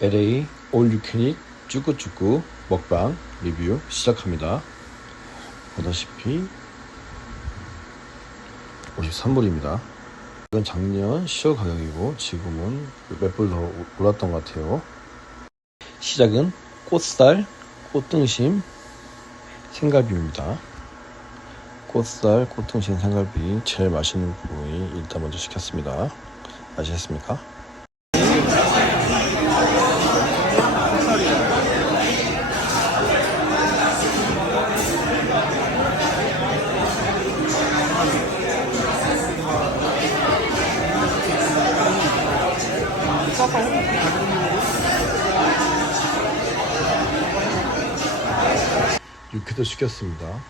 LA 올 유캐닉 쭈꾸쭈꾸 먹방 리뷰 시작합니다. 보다시피 53불입니다. 이건 작년 10월 가격이고 지금은 몇 불 더 올랐던 것 같아요. 시작은 꽃살, 꽃등심, 생갈비입니다. 꽃살, 꽃등심, 생갈비 제일 맛있는 부위 일단 먼저 시켰습니다. 아시겠습니까? 육회도 시켰습니다.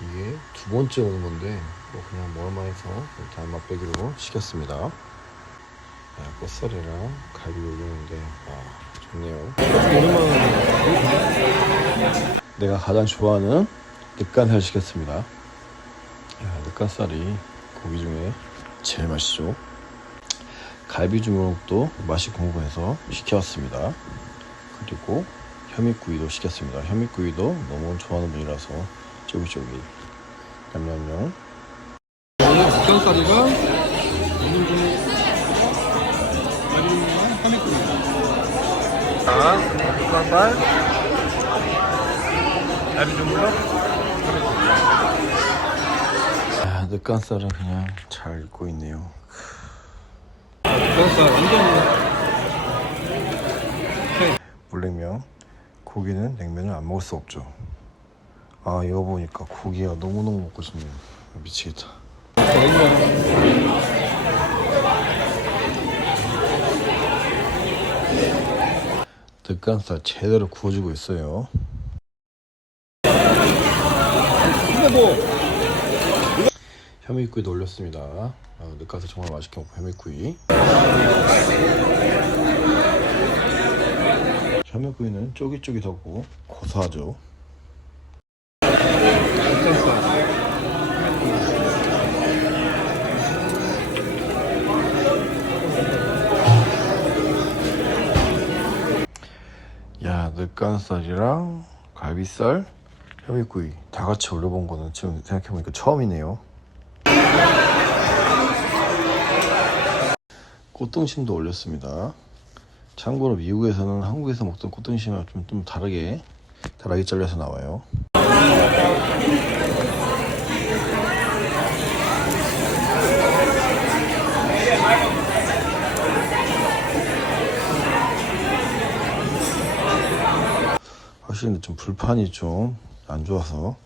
이게 두 번째 오는 건데 뭐 그냥 뭐마해서 일단 맛배기로 시켰습니다. 네, 꽃살이랑 갈비 올리는데 아 좋네요. 내가 가장 좋아하는 늑간살 시켰습니다. 야, 늑간살이 고기 중에 제일 맛있죠. 갈비 중으로도 맛이 궁금해서 시켜왔습니다. 그리고 현미구이도 시켰습니다. 현미구이도 너무 좋아하는 분이라서 쫄깃쫄깃. 냠냠냠. 닭가슴살이가 2인분 마리는건 300g 자, 주물럭 아, 늑간살은 그냥 잘 익고 있네요. 닭가슴살 완전 물냉면 고기는 냉면을 안 먹을 수 없죠. 아 이거 보니까 고기가 너무너무 먹고 싶네요. 미치겠다. 늑간살 제대로 구워주고 있어요. 근데 뭐 현미구이도 올렸습니다. 아, 늑간살 정말 맛있게 먹고 현미구이. 현미구이는 쫄깃쫄깃하고 고소하죠. 야, 늑간살이랑 갈비살, 현미구이 다 같이 올려본 거는 지금 생각해보니까 처음이네요. 꽃등심도 올렸습니다. 참고로 미국에서는 한국에서 먹던 꽃등심과 좀, 좀 다르게 다르게 잘려서 나와요. 확실히 좀 불판이 좀 안 좋아서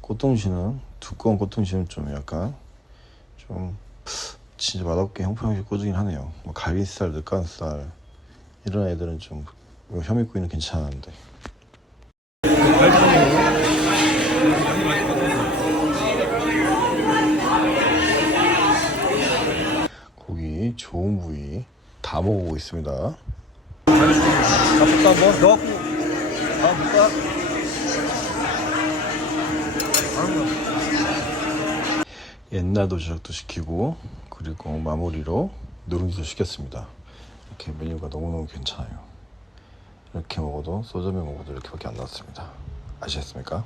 꽃등심은 두꺼운 꽃등심은 좀 약간 좀 진짜 맛없게 형편없이 꽂으긴 하네요. 뭐 갈비살, 늑간살 이런 애들은 좀뭐 현미구이는 괜찮은데 고기 좋은 부위 다 먹어보고 있습니다. 옛날 도시락도 시키고 그리고 마무리로 누룽지도 시켰습니다. 이렇게 메뉴가 너무너무 괜찮아요. 이렇게 먹어도 소점에 먹어도 이렇게밖에 안 나왔습니다. 아시겠습니까?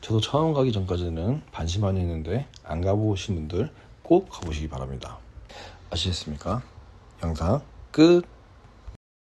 저도 처음 가기 전까지는 반신반의 했는데 안 가보신 분들 꼭 가보시기 바랍니다. 아시겠습니까? 영상 끝!